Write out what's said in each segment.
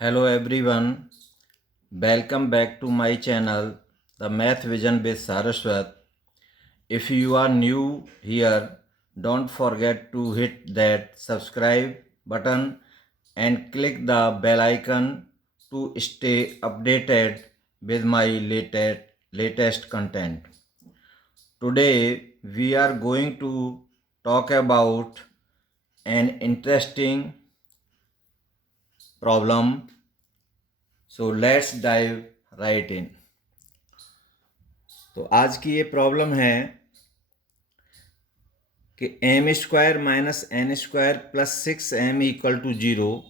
Hello everyone, welcome back to my channel, The Math Vision with Saraswat. If you are new here, don't forget to hit that subscribe button and click the bell icon to stay updated with my latest content. Today we are going to talk about an interesting problem. So let's dive right in. तो आज की ये problem है कि M square minus N square plus 6m equal to 0,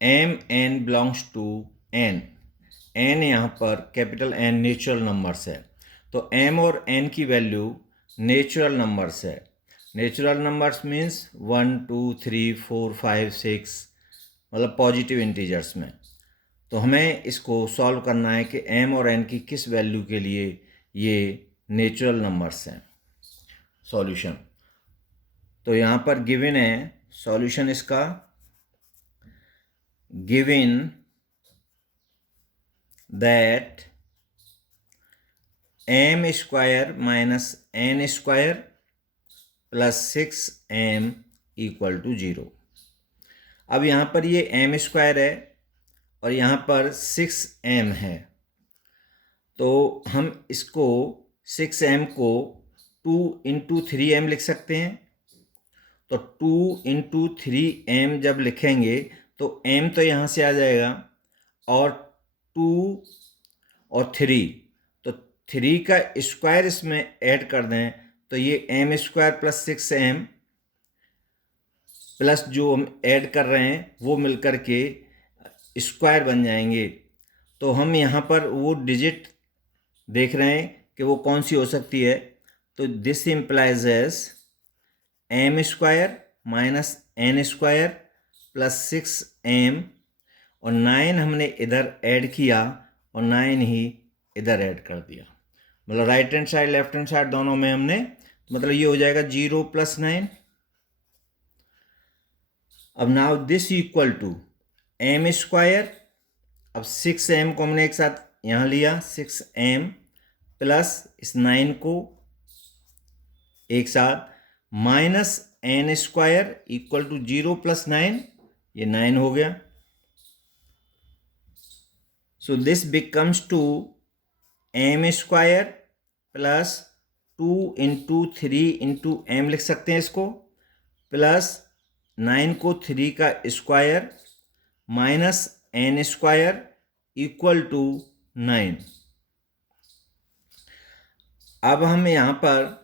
M N belongs to N. N यहाँ पर capital N natural numbers है, तो एम और एन की वैल्यू नेचुरल नंबर्स है। नेचुरल नंबर्स मीन्स 1 2 3 4 5 6, मतलब पॉजिटिव इंटीजर्स में। तो हमें इसको सॉल्व करना है कि एम और एन की किस वैल्यू के लिए ये नेचुरल नंबर्स हैं। सॉल्यूशन तो यहाँ पर गिवन है, सॉल्यूशन इसका given that M square minus N square plus 6m equal to 0। अब यहाँ पर ये एम स्क्वायर है और यहाँ पर 6m है, तो हम इसको 6m को 2 इंटू 3m लिख सकते हैं। तो 2 इंटू 3m जब लिखेंगे तो m तो यहाँ से आ जाएगा और 2 और 3, तो 3 का स्क्वायर इसमें ऐड कर दें तो ये m square plus 6m plus जो हम ऐड कर रहे हैं वो मिलकर के स्क्वायर बन जाएंगे। तो हम यहाँ पर वो डिजिट देख रहे हैं कि वो कौन सी हो सकती है। तो this implies as M square minus N square plus 6m, और 9 हमने इधर ऐड किया और 9 ही इधर ऐड कर दिया, मतलब right hand side left hand side दोनों में हमने, मतलब ये हो जाएगा 0 प्लस 9। अब now this equal to M square, अब 6m को हमने एक साथ यहाँ लिया, 6m प्लस इस 9 को एक साथ minus N square equal to 0 plus 9, ये 9 हो गया। So this becomes to M square plus 2 into 3 into M लिख सकते हैं इसको, प्लस 9 को 3 का square minus N square equal to 9। अब हम यहाँ पर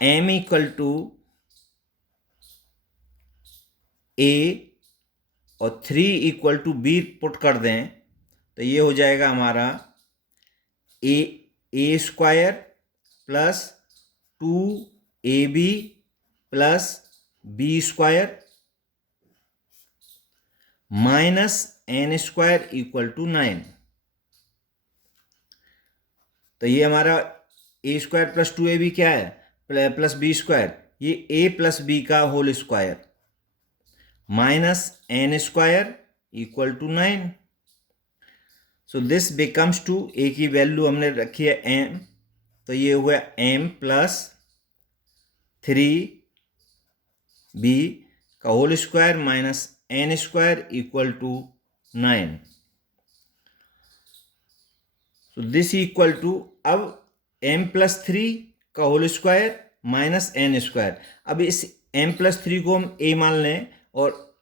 m इक्वल टू a और 3 इक्वल टू b पुट कर दें तो ये हो जाएगा हमारा a square plus 2ab plus b square minus N square equal to 9। तो ये हमारा a स्क्वायर प्लस 2ab क्या है, प्लस बी स्क्वायर, ये a प्लस बी का whole square minus N square equal to 9। So this becomes to, a की value हमने रखी है m, तो ये हुआ m प्लस 3b का whole square minus N square equal to 9। So this equal to, अब m प्लस 3 का whole square minus N square. अब इस m प्लस 3 को हम a मान लें और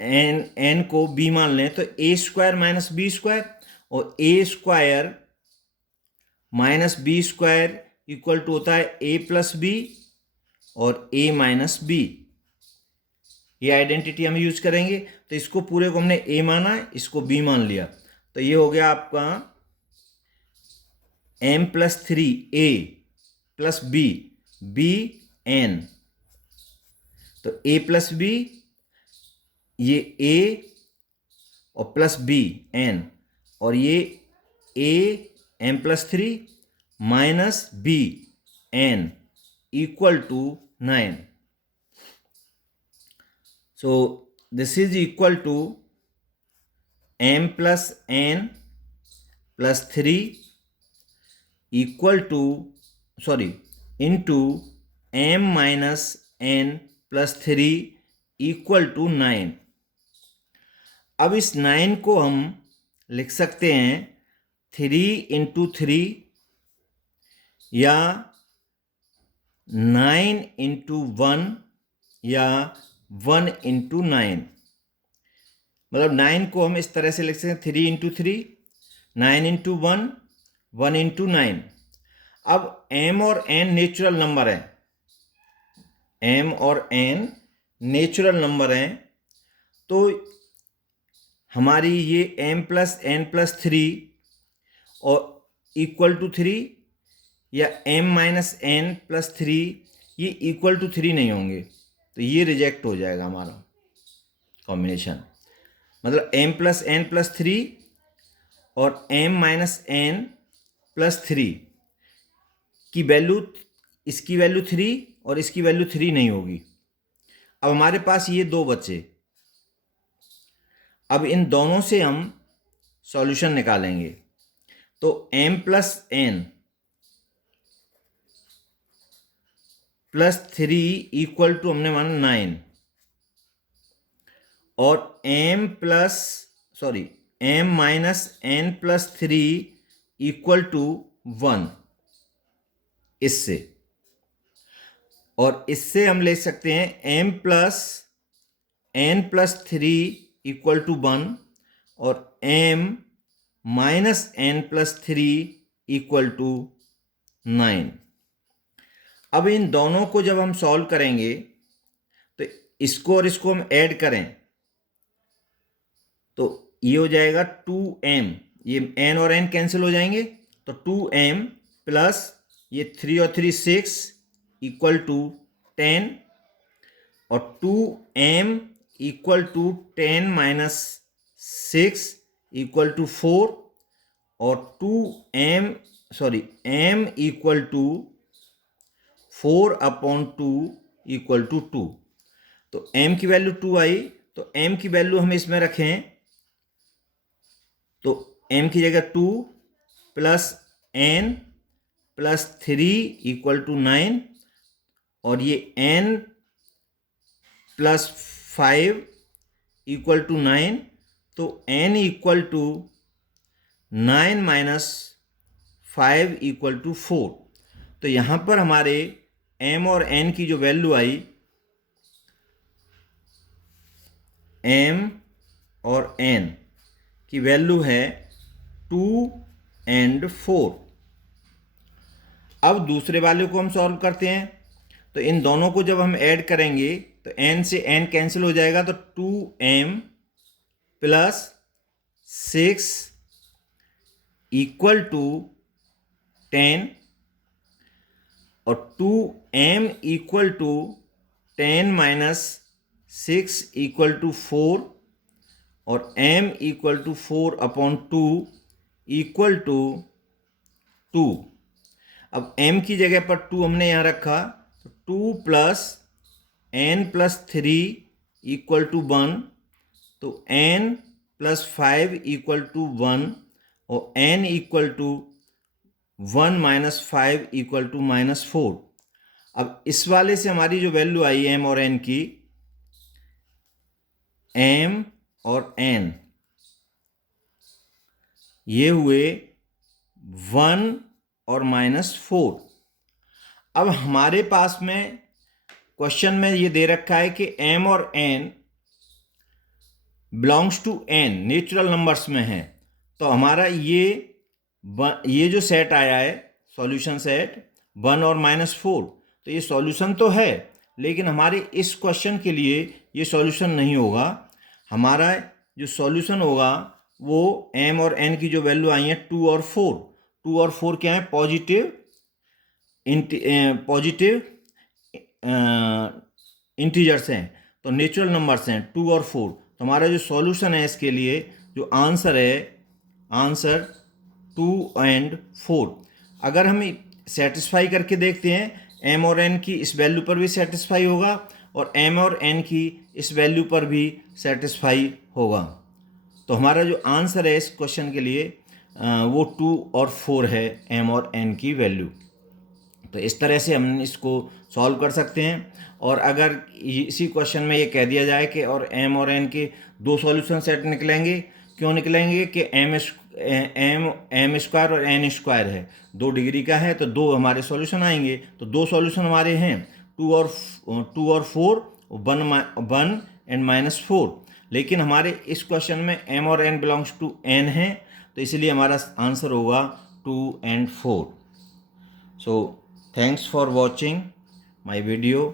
n को b मान लें तो a square minus B square, और a square minus B square equal to होता है a प्लस बी और a माइनस बी। ये आइडेंटिटी हम यूज करेंगे, तो इसको पूरे को हमने a माना, इसको b मान लिया, तो ये हो गया आपका m plus 3 a plus b b n। तो a प्लस b, ये a और प्लस b n, और ये a m plus 3 minus b n equal to 9। So this is equal to m plus n plus 3 equal to into m minus n plus 3 equal to 9। अब इस 9 को हम लिख सकते हैं 3 इंटू 3 या 9 इंटू 1 या 1 इंटू 9। मतलब 9 को हम इस तरह से लिख सकते हैं 3 इंटू 3, 9 इंटू 1, 1 इंटू 9। अब m और n नेचुरल नंबर हैं, m और n नेचुरल नंबर हैं, तो हमारी ये m प्लस n प्लस 3 और इक्वल टू 3 या m माइनस n प्लस 3 ये इक्वल टू 3 नहीं होंगे, तो ये रिजेक्ट हो जाएगा हमारा कॉम्बिनेशन। मतलब m प्लस n प्लस 3 और m माइनस n प्लस 3 की वैल्यू, इसकी वैल्यू 3 और इसकी वैल्यू 3 नहीं होगी। अब हमारे पास ये दो बचे, अब इन दोनों से हम सॉल्यूशन निकालेंगे। तो m plus n plus 3 equal to हमने माना 9 और m minus n plus 3 equal to 1 इससे, और इससे हम ले सकते हैं m plus n plus 3 equal to 1 और m minus n plus 3 equal to 9। अब इन दोनों को जब हम सॉल्व करेंगे तो इसको और इसको हम ऐड करें तो ये हो जाएगा 2m, ये n और n कैंसिल हो जाएंगे, तो 2m प्लस ये 3 और 3 6 इक्वल टू 10 और 2m equal to 10 minus 6 equal to 4 और m इक्वल टू 4 अपॉन 2 इक्वल टू 2। तो m की वैल्यू 2 आई, तो m की वैल्यू हम इसमें रखें तो m की जगह 2 plus n plus 3 equal to 9 और ये n प्लस 5 इक्वल टू 9, तो n equal to 9 minus 5 equal to 4। तो यहाँ पर हमारे m और n की जो वैल्यू आई, m और n की वैल्यू है 2 और 4। अब दूसरे वाले को हम सॉल्व करते हैं, तो इन दोनों को जब हम ऐड करेंगे तो n से n कैंसिल हो जाएगा, तो 2m प्लस 6 इक्वल टू 10 और 2m equal to 10 minus 6 equal to 4 और m इक्वल टू 4 अपॉन 2 इक्वल टू 2। अब m की जगह पर 2 हमने यहाँ रखा, तो 2 plus n plus 3 equal to 1, तो n प्लस 5 इक्वल टू 1 और n equal to 1 minus 5 equal to minus 4। अब इस वाले से हमारी जो वैल्यू आई m और n की, m और n ये हुए 1 और माइनस 4। अब हमारे पास में क्वेश्चन में ये दे रखा है कि m और n belongs to n, natural numbers में है, तो हमारा ये जो सेट आया है सॉल्यूशन सेट 1 और माइनस 4, तो ये सॉल्यूशन तो है, लेकिन हमारे इस क्वेश्चन के लिए ये सॉल्यूशन नहीं होगा। हमारा जो सॉल्यूशन होगा वो m और n की जो वैल्यू आई है 2 और 4, 2 और 4 क्या है, पॉजिटिव इंटीजर्स हैं, तो नेचुरल नंबर्स हैं 2 और 4। तो हमारा जो सॉल्यूशन है इसके लिए जो आंसर है, आंसर 2 और 4। अगर हम सेटिस्फाई करके देखते हैं m और n की इस वैल्यू पर भी सेटिस्फाई होगा और m और n की इस वैल्यू पर भी सेटिस्फाई होगा। तो हमारा जो आंसर है इस क्वेश्चन के लिए वो 2 और 4 है, m और n की वैल्यू। तो इस तरह से हम इसको सॉल्व कर सकते हैं। और अगर इसी क्वेश्चन में ये कह दिया जाए कि और m और n के दो सॉल्यूशन सेट निकलेंगे, क्यों निकलेंगे कि एम स्क्वायर और n स्क्वायर है, 2 डिग्री का है, तो 2 हमारे सॉल्यूशन आएंगे। तो 2 सॉल्यूशन हमारे हैं 2 और 4, 1 एंड -4। लेकिन हमारे इस क्वेश्चन में m और n बिलोंग्स टू n है, तो इसलिए हमारा आंसर होगा 2 and 4। So thanks for watching my video.